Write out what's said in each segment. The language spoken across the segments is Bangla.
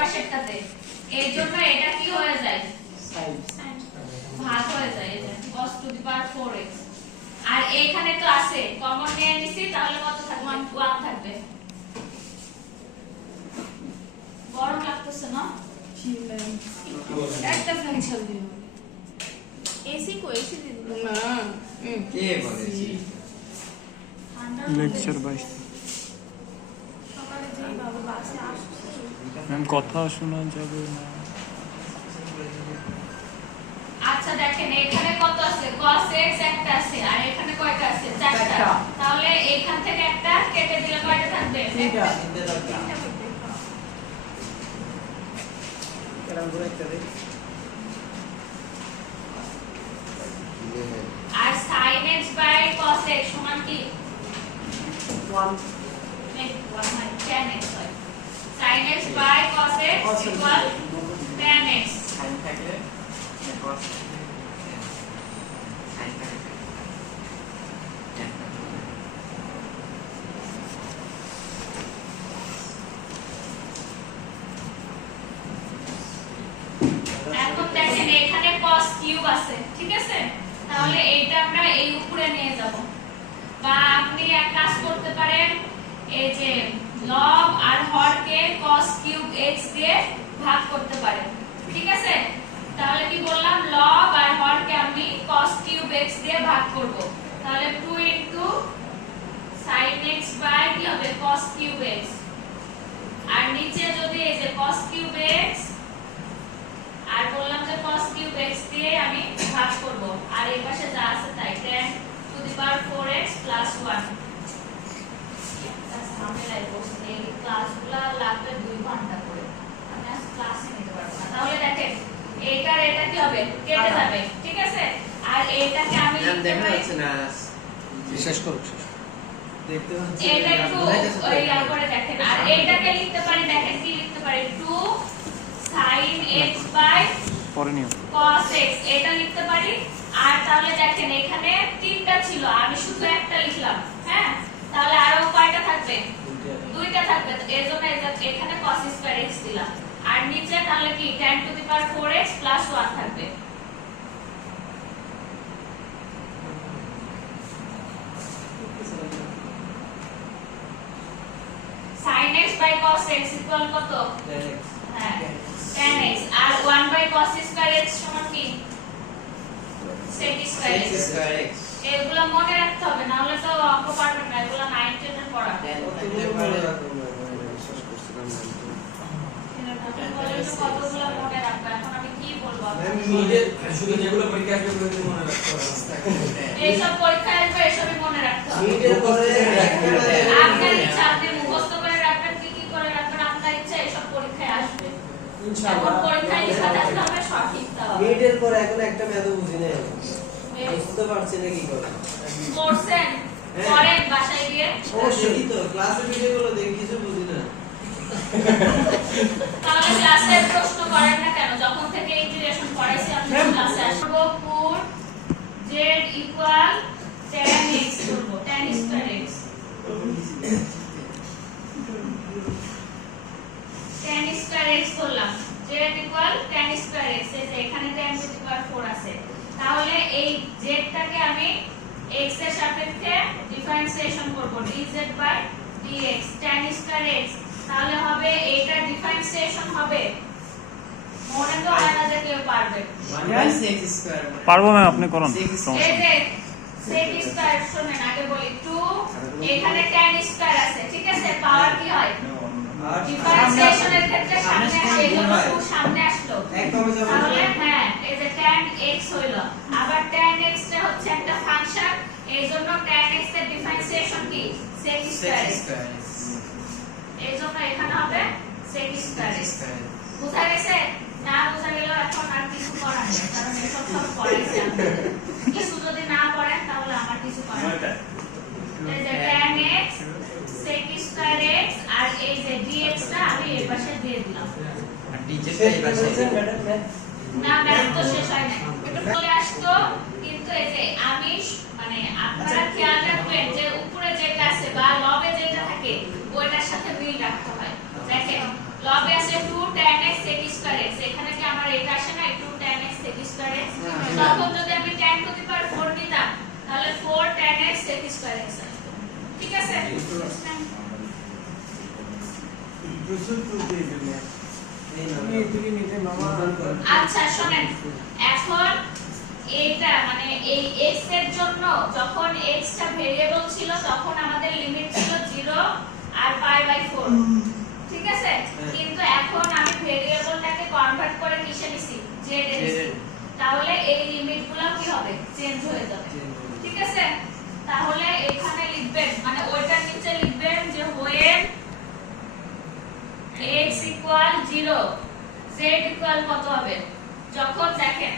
পাশেরটাতে, এর জন্য এটা কি হয়ে যায়, সাইন ভাগ হয়ে যায়, এই যে cos two the power 4x। আর এইখানে তো আছে কমন নিয়ে নিছি, তাহলে কত থাকবে, 1 থাকবে। গরম লাগতেছে না? একটা ফাংশন দিও এসি কো এসি দিন না কে বলেছি লেকচার 22 সকালে যে বাবা বাসে আসছে ম্যাম কথা শোনা যাবে না। আচ্ছা দেখেন এখানে কত আছে, cos x একটা আছে, আর এখানে কয়টা আছে, চারটা। তাহলে এইখান থেকে একটা কেটে দিলে কয়টা থাকবে, তিনটা কেরাম করে একটা দেই আর sin x by cos x সমান কি, 1 tan x হয়। sin x by cos x equal tan x। Sine থাকলে cos সাইন থাকলে এখন দেখেন এখানে cos কিউব আছে, ঠিক আছে? তাহলে এইটা আমরা এই উপরে নিয়ে যাব, বা আপনি এক কাজ করতে পারেন, এই যে লব আর হরকে cos কিউব x দিয়ে ভাগ করতে পারেন, ঠিক আছে? তাহলে কি বললাম, লব আর হরকে আমি cos কিউব x দিয়ে ভাগ করব, তাহলে 2 sin x বাই কি হবে, cos কিউব x। আর নিচে যদি এই যে cos কিউব x আর বললাম যে cos কিউব x দিয়ে আমি ভাগ করব, আর এই পাশে যা আছে তাই, tan to the power 4x plus 1। ঝামেলায় বসে এই ক্লাসগুলো লাগবে 2 ঘন্টা করে, আমি আজ ক্লাসে নিতে পারবো না। তাহলে দেখেন এইটার এটা কি হবে, কেটে যাবে, ঠিক আছে? আর এইটাকে আমি লিখতে দেখা পারি, যাচ্ছে না বিশেষ করো দেখতে পাচ্ছি এটা একটু ওই আর করে দেখেন, আর এইটাকে লিখতে পারি, দেখেন কি লিখতে পারি, 2 sin x বাই পরে নিও। cos x এটা লিখতে পারি। আর তাহলে দেখেন এখানে তিনটা ছিল, আমি শুধু একটা লিখলাম, হ্যাঁ? তাহলে আরো কয়টা থাকবে, দুইটা থাকবে, তো এর জন্য এখানে cos স্কয়ার x দিলাম। আর নিচে তাহলে কি tan to the power 4x plus 1 থাকবে। sin x by cos x equal কত, হ্যাঁ tan x, আর 1 বাই cos স্কয়ার x সমান কি, sec স্কয়ার x। এগুলা মনে রাখতে হবে, না হলে তো অঙ্ক পারবেন না, এগুলা 9 10 এর পড়া। কতগুলো মনে রাখবে, এখন আমি কি বলবো, শুধু যেগুলো পরীক্ষা আসবে ওগুলো মনে রাখতে হবে। এইসব পরীক্ষা আসবে এসবই মনে রাখতে হবে। আপনার ইচ্ছা, আপনি মুখস্থ করে রাখবেন, কি করে রাখবেন আপনার ইচ্ছা, এসব পরীক্ষায় আসবে। এখন পরীক্ষায় লিখা থাকতে হবে সঠিকটা হবে। মিডের পরে এখন একটা ম্যাথও বুঝি না, বুঝতে পারছি না কি করে। পড়ছেন, পড়েন বাসায় গিয়ে। অবশ্যই তো ক্লাসে ভিডিওগুলো দেখি কিছু বুঝি না। তাহলে ক্লাসে প্রশ্ন করেন না কেন, যখন থেকে ইন্টিগ্রেশন পড়াইছি আপনি ক্লাসে আসবো। Put z equal tan x করব, tan square x, tan square x করলাম, z equal tan square x, এখানে tan টু দি পাওয়ার 4 আছে। তাহলে এই z টাকে আমি x এর সাপেক্ষে ডিফারেন্সিয়েশন করব, dz by dx tan square x। তাহলে হবে এইটা ডিফারেন্সিয়েশন হবে, মনে তো হয় না যে কেউ পারবে। পারবো ম্যাম, আপনি করুন। এই যে sec স্কয়ার, শুনেন আগে বলি, 2 এখানে tan স্কয়ার আছে, ঠিক আছে? পাওয়ার কি হয়, ডিফারেন্সিয়েশনের ক্ষেত্রে সামনে আসে, এই জন্য 2 সামনে আসলো, তাহলে হ্যাঁ এই যে tan x হইলো। আবার tan x টা হচ্ছে একটা ফাংশন, এই জন্য tan x এর ডিফারেন্সিয়েশন কি, sec স্কয়ার। এই জন্য এখানে হবে sec স্কয়ার। বুঝা গেছে? না বুঝা গেলে এখন আর কিছু করার নেই, কারণ এসব সব পড়াইছি আমি। কিছু যদি না পড়েন তাহলে আমার কিছু করার নেই। এই যে tan x sec square x আর এই যে dx টা আমি এই পাশে দিয়ে দিলাম। আর টিচার এই পাশে না ম্যাথ তো শেষ হয় না, একটু চলে আসতো, কিন্তু এই যে আমি মানে আপনারা খেয়াল রাখবেন যে উপরে যেটা আছে বা লবে যেটা থাকে ওইটার সাথে মিল রাখতে হয়। দেখেন লবে আছে 2 tan স্কয়ার x, এখানে কি আমার এটা আসে না একটু tan x sec square x, তখন যদি আমি tan টু দি পাওয়ার 4 নিতাম তাহলে 4 tan x sec square x আসতো। ঠিক আছে? আচ্ছা শুনেন, এখন এইটা মানে এই x এর জন্য যখন x টা ভেরিয়েবল ছিল তখন আমাদের লিমিট ছিল 0 আর π/4, ঠিক আছে? কিন্তু এখন আমি ভেরিয়েবলটাকে কনভার্ট করে কিসে নিছি, z এ নিছি, তাহলে এই লিমিটগুলো কি হবে, চেঞ্জ হয়ে যাবে। ঠিক আছে? তাহলে এখানে লিখবেন মানে ওইটার নিচে লিখবেন যে when x equal 0 z equal কত হবে, যখন দেখেন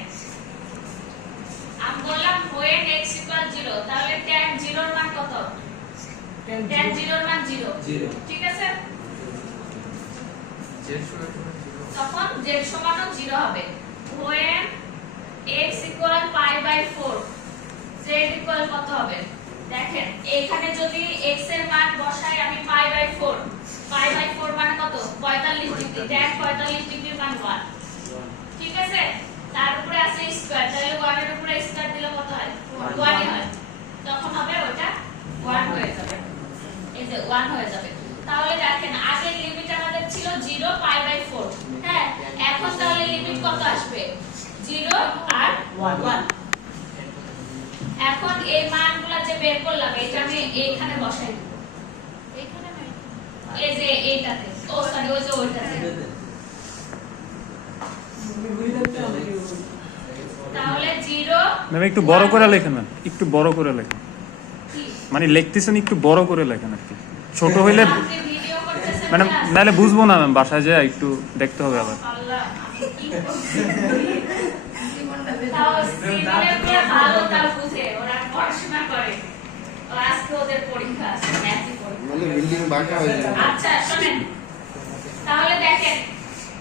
আমি বললাম when x equal 0 তাহলে tan 0 এর মান কত, tan 0 এর মান 0, ঠিক আছে? তখন z সমানও 0 হবে। when x equal π/4 z equal কত হবে, দেখেন এখানে যদি x এর মান বসাই আমি π/4 মানে কত, 45 ডিগ্রি, tan 45 ডিগ্রির মান 1, ঠিক আছে? তার উপরে আছে স্কয়ার, তাহলে 1 এর উপরে স্কয়ার দিলে কত হয়, 1 হয়, তখন হবে ওটা 1 হয়ে যাবে, এই যে 1 হয়ে যাবে। তাহলে দেখেন আগের লিমিট আমাদের ছিল 0 π/4, হ্যাঁ, এখন তাহলে লিমিট কত আসবে, 0 আর 1। এখন এই মানগুলো যে বের করলাম এটা আমি এইখানে বসাই দেব, এখানে নাই এই যে এইটাতে, ও সরি ওই যে ওইটাতে, তাহলে 0 ম্যাম একটু বড় করে লেখেন, ম্যাম একটু বড় করে লেখেন, কি মানে লিখতেছেন একটু বড় করে লেখেন আর কি, ছোট হইলে আপনি ভিডিও করতেছেন মানে class? নাহলে বুঝবো না ম্যাম, বাসায় যায় একটু দেখতে হবে আবার। আল্লাহ আমি কি করছি, তাও সিনিয়রগুলো ভালো, তাও বুঝে, ওরা পড়াশোনা করে, ও আজকে ওদের পরীক্ষা আছে, ম্যাথই পরীক্ষা। মানে বিল্ডিং বাঁকা হয়ে যাবে। আচ্ছা শুনেন, তাহলে দেখেন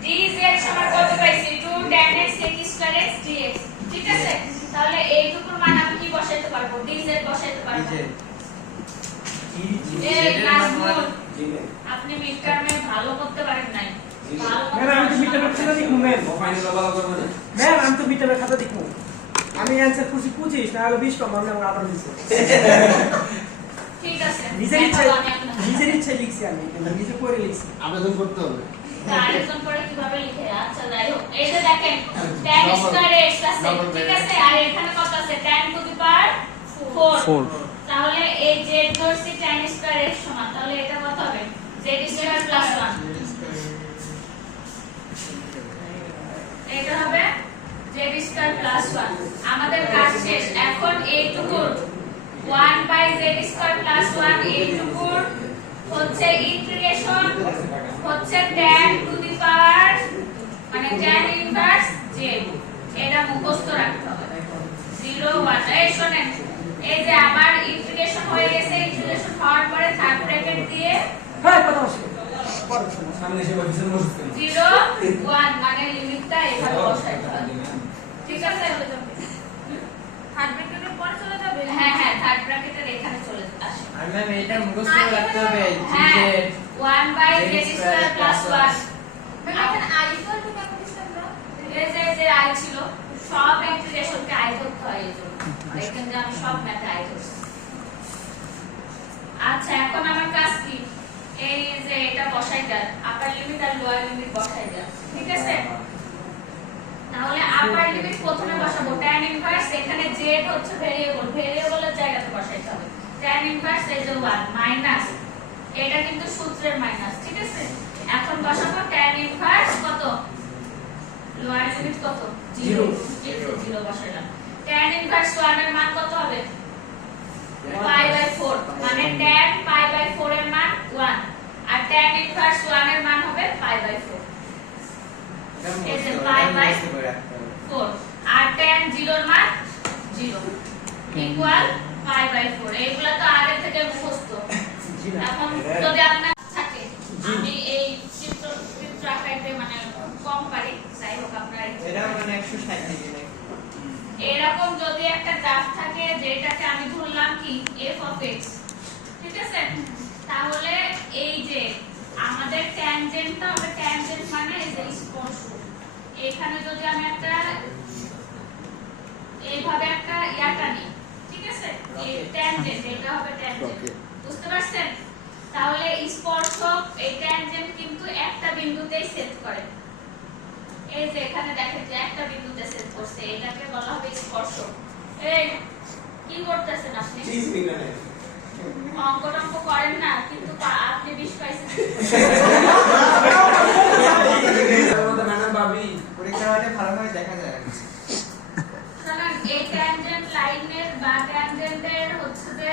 dz সমান কত পাইছি, 2 tan x sec square x dx, ঠিক আছে? তাহলে এইটুকুর মান আমি কি বসাইতে পারবো, dz বসাইতে পারবো। এই নাজমুল, আপনি মিড টার্মে ভালো করতে পারেন নাই, ভালো ম্যাম আমি তো মিটারের খাতা দেখবো ম্যাম, ফাইনাল ভালো করবে না। ম্যাম আমি তো মিটারের খাতা দেখবো, আমি অ্যানসার করছি 25 না হলে 20 কম, আমি আবার লিখছি ঠিক আছে, নিজের ইচ্ছায় দেখাবো আমি আপনাকে। নিজের ইচ্ছায় লিখছি, আমি কিন্তু নিজে করে লিখছি। আবেদন করতে হবে। আরেকজন করে কিভাবে লিখে, আচ্ছা যাই হোক, এই যে দেখেন tan স্কয়ার x আছে, ঠিক আছে? আর এখানে কত আছে, tan টু দি পাওয়ার 4, তাহলে এই z ধরছি tan স্কয়ার x সমান, তাহলে এটা কত হবে, z স্কয়ার প্লাস 1, এটা হবে z স্কয়ার প্লাস 1। আমাদের কাজ শেষ, এখন এইটুকুর 1/z স্কয়ার প্লাস 1 এইটুকুর হচ্ছে ইন্টিগ্রেশন হচ্ছে tan টু দি পাওয়ার মানে tan ইনভার্স z, এটা মুখস্থ রাখতে হবে 0 1। এই শুনেন, এই যে আমার ইন্টিগ্রেশন হয়ে গেছে, ইন্টিগ্রেশন হওয়ার পরে থার্ড ব্র্যাকেট দিয়ে হ্যাঁ কথা বলছি, সামনে এসে বসে বসে 0 1 মানে লিমিটটা এভাবে বসাইতে হবে, ঠিক আছে? থার্ড ব্র্যাকেটের পরে চলে যাবে, হ্যাঁ হ্যাঁ, থার্ড ব্র্যাকেটের এখানে চলে আসে, আর ম্যাম এটা মুখস্থ রাখতে হবে, হ্যাঁ যে 1/z স্কয়ার প্লাস 1। মানে এখানে i ইকুয়াল টু কেমন দিচ্ছি আমরা, এই যে আই ছিল, সব ইন্টিগ্রেশনকে আই ধরতে হয়, এই জন্য দেখেন যে আমি সব ম্যাথে আই ধরছি। আচ্ছা এখন আমার কাজ কি, এই যে এটা বসাই দেন, আপার লিমিট আর লোয়ার লিমিট বসাই দেন, ঠিক আছে? তাহলে আপার লিমিট প্রথমে বসাবো tan ইনভার্স, এখানে z হচ্ছে ভেরিয়েবল, ভেরিয়েবলের জায়গাতে বসাইতে হবে tan ইনভার্স এই যে 1 মাইনাস, এটা কিন্তু সূত্রের মাইনাস, ঠিক আছে? এখন বসাবো tan ইনভার্স কত, লোয়ার লিমিট কত, 0, 0 বসাইলাম। tan ইনভার্স 1 এর মান কত হবে, π/4, মানে tan π/4 এর মান 1, আর tan ইনভার্স 1 এর মান হবে π/4, এই যে π/4, আর tan 0 এর মান 0 ইকুয়াল π/4। এইগুলা তো আগে থেকে মুখস্থ, এখন যদি আপনার থাকে, আমি এই চিত্র আকারে মানে কম পারি, যাই হোক আপনারা এটা মানে 160 ডিগ্রি, এরকম যদি একটা গ্রাফ থাকে যেটাকে আমি ধরলাম কি f of x, ঠিক আছে? তাহলে এই যে আমাদের ট্যানজেন্টটা হবে, ট্যানজেন্ট মানে এই যে স্পর্শ, এইভাবে একটা টানি, ঠিক আছে? এই ট্যানজেন্ট, এটা হবে ট্যানজেন্ট। বুঝতে পারছেন? তাহলে স্পর্শক এই ট্যানজেন্ট কিন্তু একটা বিন্দুতেই ছেদ করে। এই যে এখানে দেখেন যে একটা বিন্দুতে ছেদ করছে, এটাকে বলা হবে স্পর্শক। এই কি করতেছেন আপনি? অঙ্ক টঙ্ক করেন না, কিন্তু আপনি 20 পাইছেন। ম্যাডাম ভাবি পরীক্ষার হলে ভালোভাবে দেখা যায়। কারণ এই ট্যানজেন্ট লাইনের বা ট্যানজেন্টের হচ্ছে যে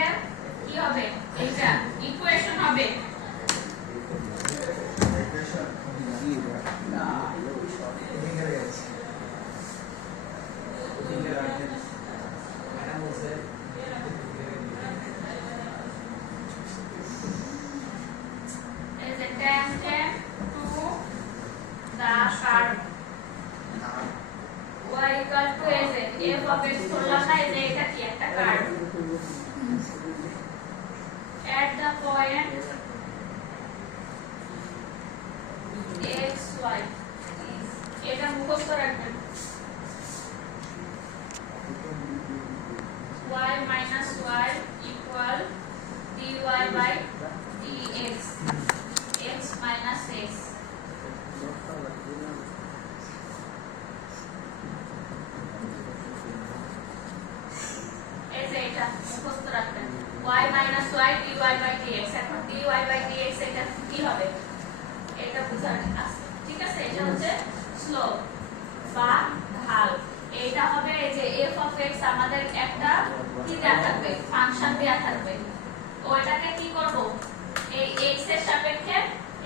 কি হবে, এটা ইকুয়েশন হবে। Is a tangent to the curve y equal to as f of x ধরলাম না, এই যে এটা কি একটা curve at the point x y, এটা মুখস্থ রাখবেন। y minus y equal dy by dx, x minus x। এই যে এটা মুখস্থ রাখবেন, y minus y dy by dx। এখন dy by dx এটা কি হবে, এটা বুঝার আছে, ঠিক আছে? এটা হচ্ছে স্লোপ বা ঢাল। এটা হবে এই যে f of x আমাদের একটা কি দেয়া থাকবে, ফাংশন দেয়া থাকবে। ওইটাকে কি করব, এই x এর সাপেক্ষে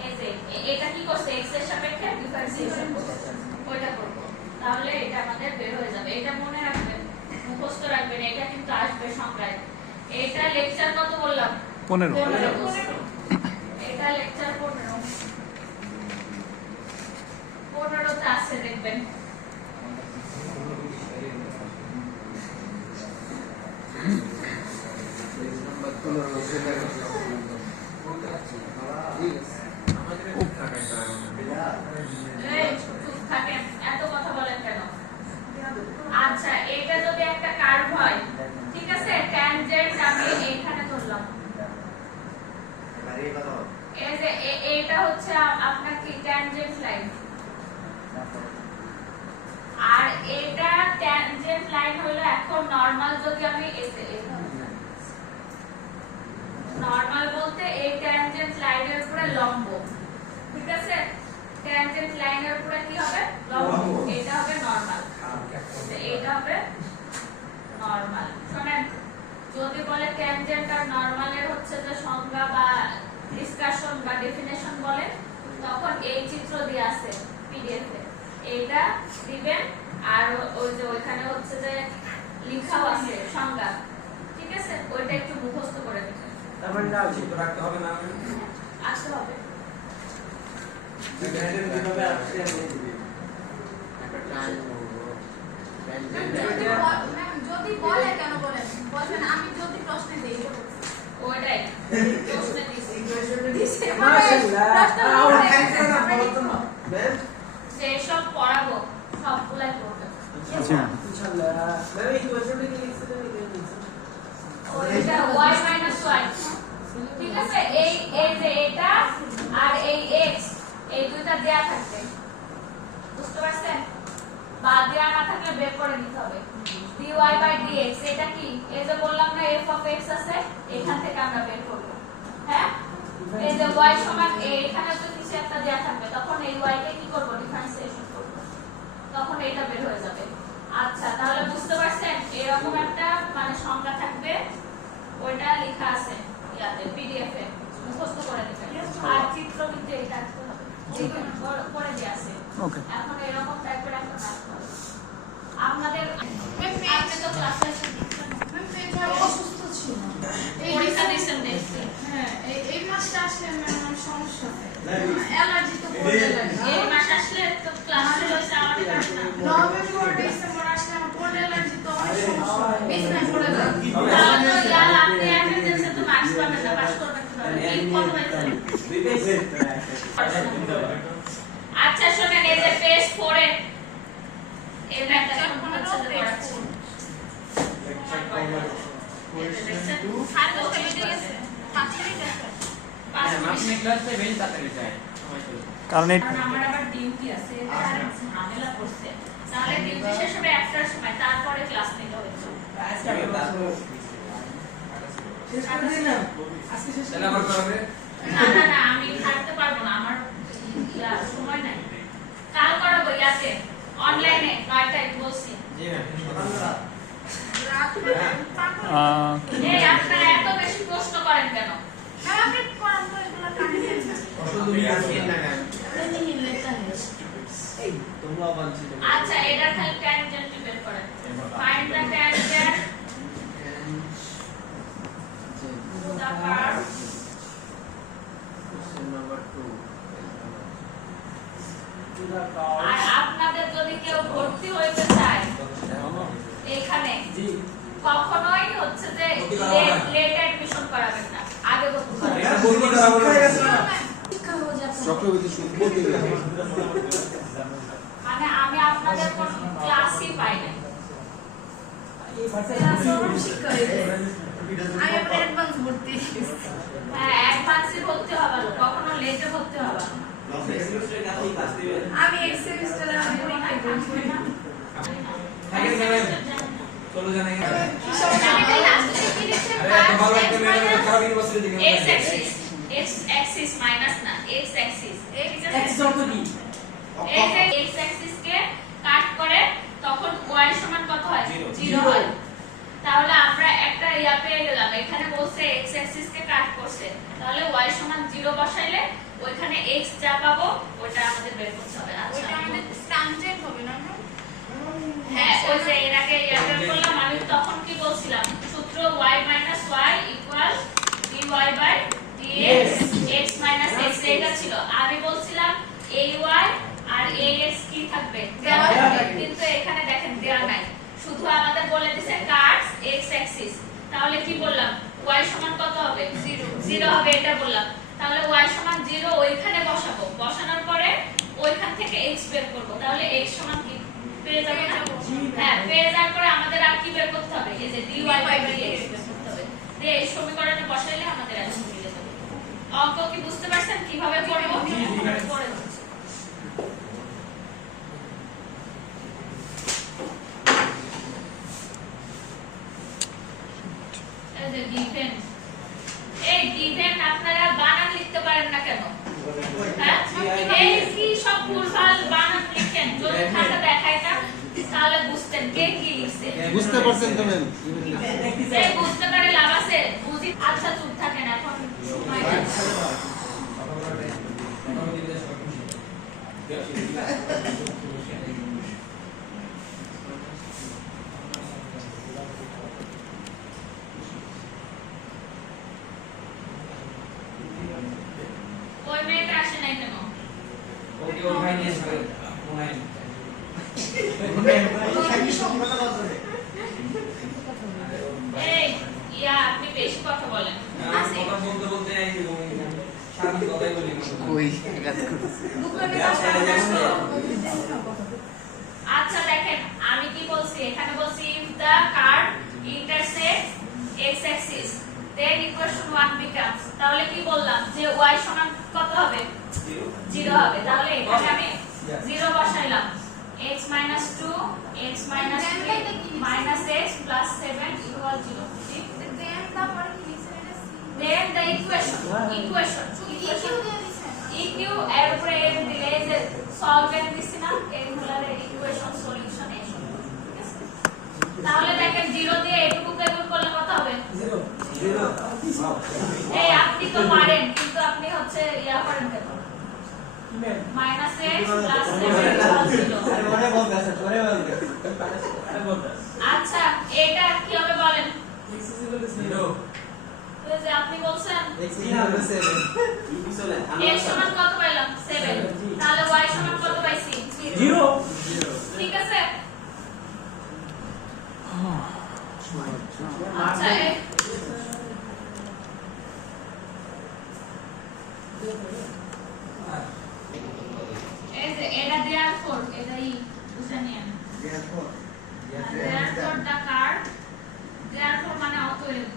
এই যে এটা কি করছে, x এর সাপেক্ষে ডিফারেন্সিয়েশন করছে, ওইটা করব। তাহলে এটা আমাদের বের হয়ে যাবে। এটা মনে রাখবেন, মুখস্থ রাখবেন, এটা কিন্তু আসবে সংখ্যায়। এটা লেকচার কত বললাম? 15। এটা লেকচার 15তে আছে দেখবেন। এই চুপ থাকেন, এত কথা বলেন কেন? আচ্ছা, এটা যদি একটা কার্ভ হয়, ঠিক আছে? ট্যানজেন্ট আমি এইখানে ধরলাম, এই যে এটা হচ্ছে আপনার কি ট্যানজেন্ট লাইন, আর এটা ট্যানজেন্ট লাইন হলো এখন নরমাল। যদি আমি নরমাল বলতে এই ট্যানজেন্ট লাইনের উপরে লম্ব, ঠিক আছে? ট্যানজেন্ট লাইনের উপরে কি হবে, লম্ব। এটা হবে নরমাল, এটা হবে নরমাল। শুনেন, যদি বলে ট্যানজেন্ট আর নরমালের হচ্ছে যে সংজ্ঞা বা ডিসকাশন বা ডেফিনেশন বলে, তখন এই চিত্র দিয়ে আছে পিডিএফ এ, এটা দিবেন। আর ওই যে ওইখানে হচ্ছে যে লেখাও আছে সংজ্ঞা, ঠিক আছে? ওইটা একটু মুখস্থ করে দিবেন। তারপরে না চিত্র রাখতে হবে না, আসতে হবে। ট্যানজেন্ট কিভাবে আসছে আমি যদি বলে কেন বলেন, বলবেন আমি যদি প্রশ্ন দেই, ওইটাই প্রশ্ন দিছি, যেসব পড়াবো সবগুলাই পড়বেন। আচ্ছা, ইনশাআল্লাহ ম্যাম এই কোয়েশ্চনটা কি লিখছেন? এটা y minus y, ঠিক আছে? এই যে এটা আর এই x, এই দুইটা দেয়া থাকবে, বুঝতে পারছেন? বা দেয়া না থাকলে বের করে নিতে হবে। dy by dx এটা কি, এই যে বললাম না f of x আছে, এখান থেকে আমরা বের করব। হ্যাঁ, এই যে y সমান এখানে তো কিছু একটা দেয়া থাকবে, তখন এই y কে কি করব, ডিফারেন্সিয়েশন করব, তখন এটা বের হয়ে যাবে। আচ্ছা, তাহলে বুঝতে পারছেন? এরকম একটা মানে সংখ্যা থাকবে, ওইটা লেখা আছে ইয়াতে পিডিএফ এ, মুখস্থ করে দিবেন। আর চিত্র কিন্তু এটা আসতে হবে, যেখানে করে দেয়া আছে। ওকে। এখন এরকম টাইপের একটা কাজ হবে আপনাদের। আপনি তো ক্লাসে অসুস্থ ছিল, পরীক্ষা দিচ্ছেন দেখছি। হ্যাঁ এই মাসটা আসলে আমার সমস্যা হয়, অ্যালার্জি তো পড়ে লাগে। এই মাস আসলে তো ক্লাসে হচ্ছে আমাদের কাছে না। নভেম্বর ডিসেম্বর আসলে আমার পড়ে অ্যালার্জি তো অনেক সমস্যা হয়, বিছানায় পড়ে যায়। তাহলে তো ইয়ার আপনি অ্যাটেন্ডেন্সে তো মার্কস পাবেন না, পাস করবেন কিভাবে? কি কত হয়েছে? আচ্ছা শুনেন, এই যে পেজ 4 এ এই ম্যাথটা এখন হচ্ছে যে করাচ্ছি। সাড়ে 10টা বেজে গেছে 5 মিনিট আছে আপনি ক্লাসে বেশি তাড়াতাড়ি যায় সময় চলে কারণ এই কারণ আমার আবার ডিউটি আছে এটা আর ঝামেলা করছে তাহলে ডিউটি শেষ হবে 1টার সময় তারপরে ক্লাস নিতে হবে শেষ করে দিই না আজকে শেষ তাহলে আবার করাবে না আমি থাকতে পারবো না আমার সময় নাই কাল করাবো ইয়াতে অনলাইনে 9টায় বলছি জি ম্যাম রাত এই আপনারা এত বেশি প্রশ্ন করেন কেন আপনি কোরআন তো এগুলো কানে নেন না नहीं लेता है তোমরা বানছি আচ্ছা এটা খালি ট্যানজেন্ট বের করেন find the tangent to the curve number 2 আর আপনাদের যদি কেউ ভর্তি হইতে চায় এখানে কখনোই হচ্ছে যে লেট অ্যাডমিশন করাবেন না আগে ভর্তি করাবেন এটা বলবো করাবো শিক্ষা হয়ে যাচ্ছে চক্রবর্তী সুন্দর দিবে মানে আমি আপনাদের কোন ক্লাসই পাই না এই ভাষায় শিক্ষা হয়ে যাচ্ছে আমি আপনার অ্যাডভান্স ভর্তি হ্যাঁ অ্যাডভান্সে ভর্তি হবে না কখনো লেটে ভর্তি হবে না আমি এক সেমিস্টারে আমি পরীক্ষা করছি চলো জানাই আমি লাস্টে কি লিখছেন আরে এত ভালো একটা মেয়ে খারাপ ইউনিভার্সিটি থেকে x axis x axis minus না x axis x যত কি এই যে x axis কে কাট করে তখন y সমান কত হয় 0 হয় তাহলে আমরা একটা ইয়া পেয়ে গেলাম এখানে বলছে x axis কে কাট করছে তাহলে y সমান 0 বসাইলে ওইখানে x যা পাবো ওটা আমাদের বের করতে হবে আচ্ছা ওইটা আমাদের ট্রানজেন্ট হবে না হ্যাঁ ওই যে এর আগে ইয়া বের করলাম আমি তখন কি বলছিলাম সূত্র y y dy dx x x এটা ছিল আমি বলছিলাম ay আর ax কি থাকবে দেওয়া থাকবে কিন্তু এখানে দেখেন দেওয়া নাই শুধু আমাদের বলে দিয়েছে কাটস x অ্যাক্সিস তাহলে কি বললাম y সমান কত হবে 0 হবে এটা বললাম তাহলে y সমান 0 ওইখানে বসাবো বসানোর পরে ওইখান থেকে x বের করব তাহলে x সমান কি পেয়ে যাবে না হ্যাঁ পেয়ে যাওয়ার পরে আমাদের আর কি বের করতে হবে এই যে dy dx বের করতে হবে দিয়ে এই সমীকরণে বসাইলে আমাদের অ্যান্সার মিলে যাবে অঙ্ক কি বুঝতে পারছেন কিভাবে করব পরে এই যে given এই given আপনারা বানান লিখতে পারেন না কেন হ্যাঁ এই কি সব ভুলভাল বানান লিখেন যদি খাতা দেখায় না তাহলে বুঝতেন কে কি লিখছে বুঝতে পারছেন তো ম্যাম এই বুঝতে পারে লাভ আছে বুঝি আচ্ছা চুপ থাকেন এখন সময় নেই। ওই মেয়েটা আসে নাই কেন ওকে ওর ভাই নিয়ে আসবে মনে হয় এই ইয়া আপনি বেশি কথা বলেন কথা বলতে বলতে এই সারাদিন কথাই বলি কই কাজ করছে দোকানে আচ্ছা দেখেন আমি কি বলছি এখানে বলছি if the curve intersects x axis then equation 1 becomes তাহলে কি বললাম যে y সমান কত হবে 0 হবে তাহলে এখানে আমি 0 বসাইলাম x 2 x 3 x plus 7 equal 0 ঠিক দেন তারপরে কি লিখছেন এটা then the equation EQ এর উপরে m দিলে এই যে সলভেন্ট দিছি না এই হলো ইকুয়েশন সলিউশন এই সব ঠিক আছে তাহলে দেখেন 0 দিয়ে এটুকু গুণ করলে কত হবে 0 এই আপনি তো পারেন কিন্তু আপনি হচ্ছে ইয়া করেন কেন মাইনাস x প্লাস 7 ওরে বলতেছে ওরে বলতেছে আচ্ছা এটা কি হবে বলেন জিরো ওই যে আপনি বলছেন x হলো 7 কি চলে x সমান কত পাইলাম 7 তাহলে y সমান কত পাইছি 0 ঠিক আছে আচ্ছা এই যে এটা দেয়ার ফর এটাই বুঝে নিয়েন therefore the card therefore মানে অতএব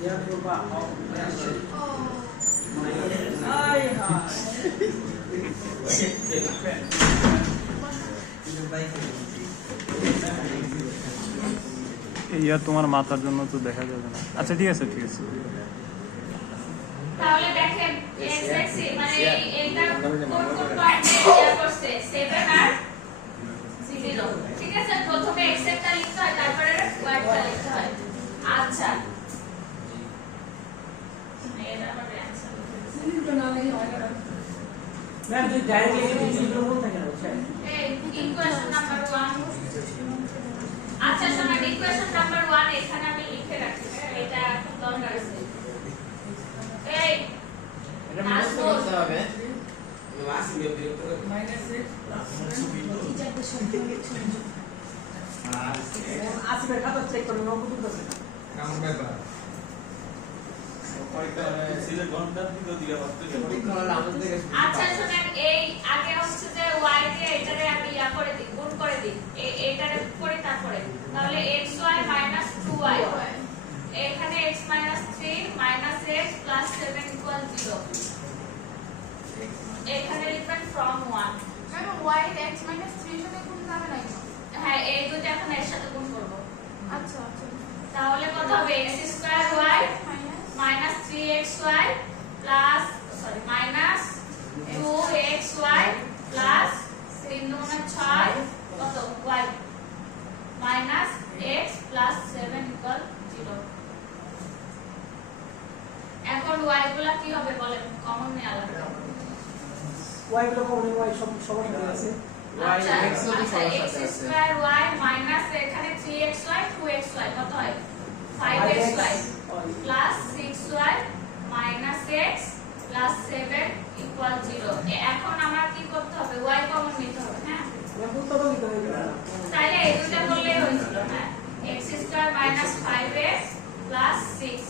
therefore বা ও আই হাই এই আর তোমার মাথার জন্য তো দেখা যাবে না। আচ্ছা ঠিক আছে ঠিক আছে। তাহলে দেখেন x মানে এইটা কোন কোন পয়েন্টে শেয়ার করছে 7 আর 0 ঠিক আছে প্রথমে x এরটা লিখতে হয় তারপরে y এরটা লিখতে হয় আচ্ছা এটা আমার অ্যানসার ম্যাম যদি ডাইরেক্টলি এই জিনিসগুলো মনে থাকে না বুঝছেন এই ইকুয়েশন নাম্বার 1 আচ্ছা শোনেন ইকুয়েশন নাম্বার 1 এখানে আমি লিখে রাখছি এটা খুব দরকার আছে এই এটা মুখস্থ করতে হবে। মাসি বিরক্ত করে আসিফের খাতা চেক করে নাও কত আছে আমার ব্যাপার পরীক্ষা হলে আমাদের থেকে আচ্ছা শুনেন এই আগে হচ্ছে যে y দিয়ে এটারে আমি ইয়া করে দিই গুণ করে দিই এটারে করে তারপরে তাহলে xy 2y এখানে x 3 x 7 0 এখানে লিখবেন from 1 ম্যাম y x - 3 সাথে কোন যাবে না কেন? হ্যাঁ এই দুটো এখন এর সাথে গুণ করব আচ্ছা আচ্ছা তাহলে কত হবে x square y minus 3xy plus sorry minus 2xy plus 3 গুণে 6 কত y minus x plus 7 equal 0 এখন y গুলা কি হবে বলেন কমন নিয়ে আলাদা y গুলো কোন y সব সবার সাথে আছে y x তো আচ্ছা সবার x সাথে আছে। স্কয়ার y মাইনাস এখানে 3xy 2xy কত হয় 5xy plus 6y minus x plus 7 equal 0 এখন আমরা কি করতে হবে y কমন নিতে হবে হ্যাঁ ম্যাম কত তো দিতে হবে তাহলে এই দুটো করলেই হয়েছিল হ্যাঁ x square minus 5x plus 6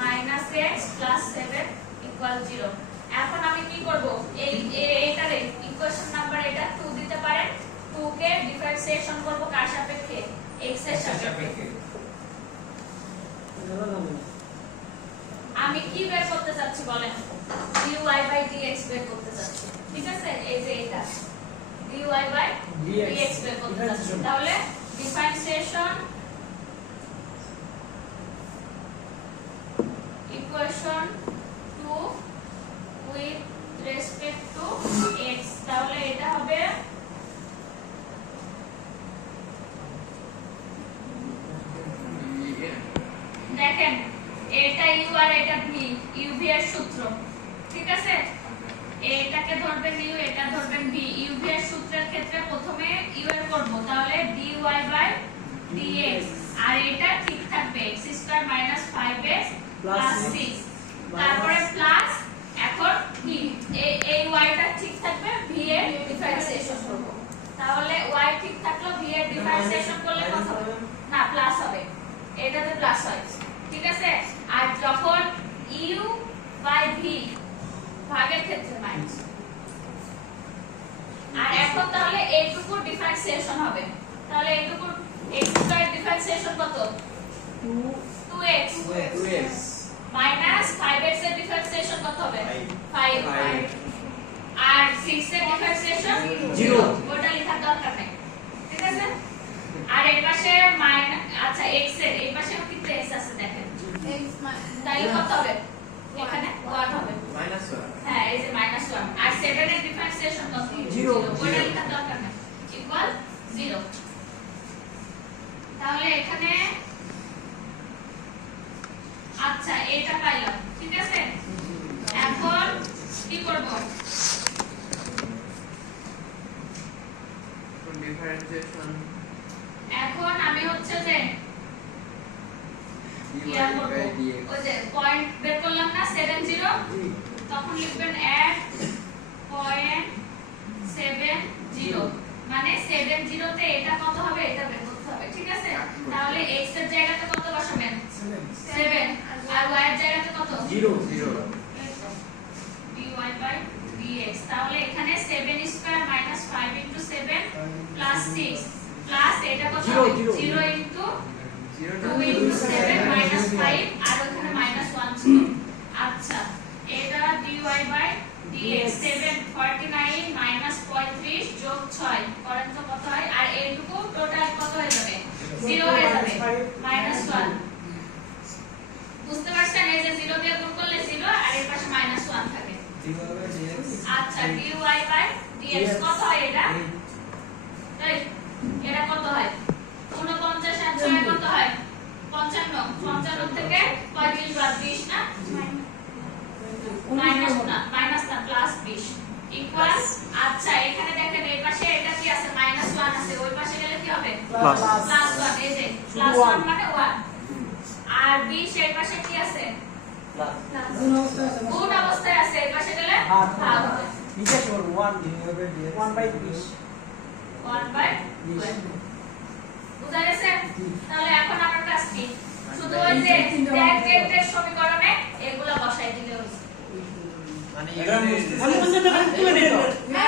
minus x plus 7 equal 0 এখন আমি কি করব এই এটারে ইকুয়েশন নাম্বার এটা 2 দিতে পারেন 2 কে ডিফারেন্সিয়েশন করব কার সাপেক্ষে x এর সাপেক্ষে আমি কি বের করতে চাচ্ছি বলেন dy বাই dx বের করতে চাচ্ছি ঠিক আছে এই যে এটা dy বাই dx বের করতে চাচ্ছি তাহলে differentiation equation 2 with respect to x তাহলে এটা হবে দেখেন এটা u আর এটা v uv এর সূত্র ঠিক আছে এটাকে ধরবেন u এটা ধরবেন v uv এর সূত্রের ক্ষেত্রে প্রথমে u এর করব তাহলে dy বাই dx আর এটা ঠিক থাকবে x² - 5x প্লাস 6 তারপরে প্লাস এখন v এই y টা ঠিক থাকবে v এর ডিফারেন্সিয়েশন করব তাহলে y ঠিক থাকলো v এর ডিফারেন্সিয়েশন করলে কত হবে না প্লাস হবে এটাতে প্লাস হয় ঠিক আছে আর যখন u বাই v ভাগের ক্ষেত্রে মাইনাস আর এখন তাহলে এইটুকু ডিফারেন্সিয়েশন হবে তাহলে এইটুকু x স্কয়ার ডিফারেন্সিয়েশন কত 2x 2x মাইনাস 5x এর ডিফারেন্সিয়েশন কত হবে 5 আর 6 এর ডিফারেন্সিয়েশন 0 ওটা লেখার দরকার নেই ঠিক আছে আর এই পাশে মাইনাস আচ্ছা x এর এই পাশে কিন্তু x আছে দেখেন x তাহলে কত হবে এখানে 1 হবে -1 হ্যাঁ এই যে -1 আর 7 এর ডিফারেন্সিয়েশন কত 0 ওটা লেখার দরকার নেই ইকুয়াল 0 তাহলে এখানে আচ্ছা এটা পাইলাম ঠিক আছে এখন কি করব ডিফারেন্সিয়েশন এখন আমি হচ্ছে যে dy ইয়া করব বাই dx ওই যে পয়েন্ট বের করলাম না 70 তখন লিখবেন at পয়েন্ট 70 মানে 70 তে এটা কত হবে এটা বের করতে হবে ঠিক আছে তাহলে x এর জায়গাতে কত বসাবেন 7 আর y এর জায়গাতে কত 0 dy বাই dx তাহলে এখানে 7 square minus 5 into 7 plus 6 plus এটা কত হবে 0 ইনটু 2 ইনটু 7 মাইনাস 5 আর dx 749 minus 35 যোগ 6 করেন তো কত হয়? আর এইটুকু টোটাল কত হয়ে যাবে? 0 হয়ে যাবে -1। বুঝতে পারছেন? এই যে 0 দিয়ে গুণ করলে 0 আর এর পাশে -1 থাকে। আচ্ছা dy বাই dx কত হয় এটা? এই এটা কত হয়? 49 আর 6 কত হয়? 55 55 থেকে 35 বাদ 20 না? মাইনাস না প্লাস 20 ইকুয়াল। আচ্ছা এখানে দেখেন এই পাশে এটা কি আছে? -1 আছে, ওই পাশে গেলে কি হবে? প্লাস +1। এই যে +1 মানে 1। আর 20 এই পাশে কি আছে? গুণ অবস্থায় আছে, এই পাশে গেলে ভাগ হবে। বিশেষ করব 1/20 1/20 বুঝা গেছে? তাহলে এখন আমার কাজ কি? শুধু ওই যে ট্যানজেন্টের সমীকরণে এগুলা বসাই দিলে হইছে। মানে আমি বলতে তো তুলে দিত না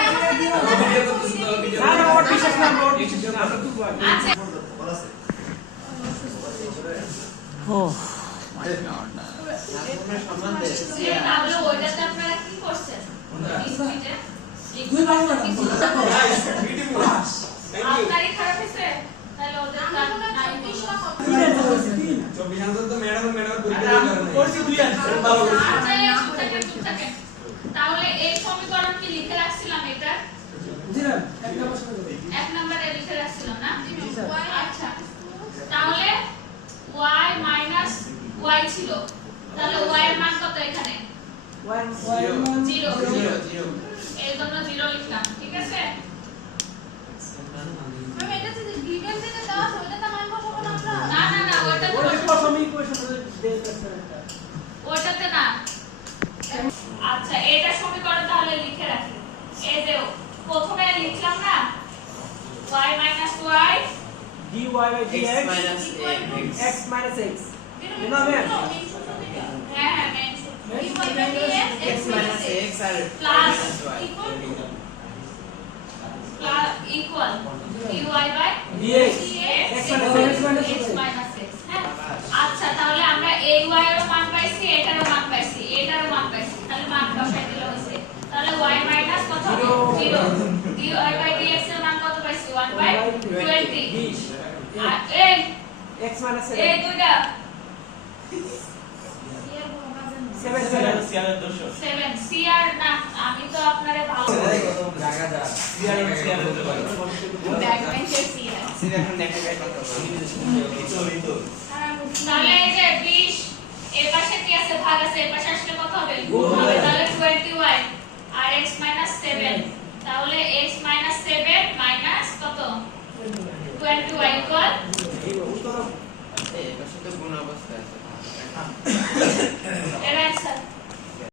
না ওর বিশেষ না ওর বিশেষ না আমরা তুলবো আচ্ছা ও তাহলে ওইটাতে আপনারা কি করছেন? ডিসমিটে আপনারই খারাপ হয়েছে? তাহলে ওদের কাজ নাই। আচ্ছা, চুপ থাকেন। তাহলে এই সমীকরণ কি লিখে রাখছিলাম এটা? এক নম্বরে লিখে রাখছিলাম না? আচ্ছা তাহলে y মাইনাস y ছিল, তাহলে y এর মান কত এখানে? 0 এই জন্য 0 লিখলাম, ঠিক আছে? ম্যাম এটা যদি ডিটেইল থেকে দেওয়া আছে ওটা তো মান বসাবো না আমরা। না না না ওটা তো ওটাতে না। আচ্ছা এটা সমীকরণ তাহলে লিখে রাখি। এই যে প্রথমে লিখলাম না y minus y dy by dx x minus x না ম্যাম হ্যাঁ হ্যাঁ মেন dy by dx x minus x plus equal dy by dx x x minus x হ্যাঁ। আচ্ছা তাহলে আমরা এই y এর মান পাইছি, এটারও মান পাইছি, এটারও মান পাইছি, তাহলে মান বসাই দিলে হইছে। তাহলে y মাইনাস কত? 0 dy by dx এর মান কত পাইছি? 1/20 আর এই x minus এই দুইটা 7 c আর না আমি তো আপনারে ভালো ব্যাকবেঞ্চের c তাহলে এই যে 20 এর পাশে কি আছে? ভাগ আছে, এর পাশে আসলে কত হবে? গুণ হবে। তাহলে 20y আর x 7 তাহলে x 7 মাইনাস কত? 20y ইকুয়াল এটা শুধু গুণ অবস্থায় আছে। এর অ্যান্সার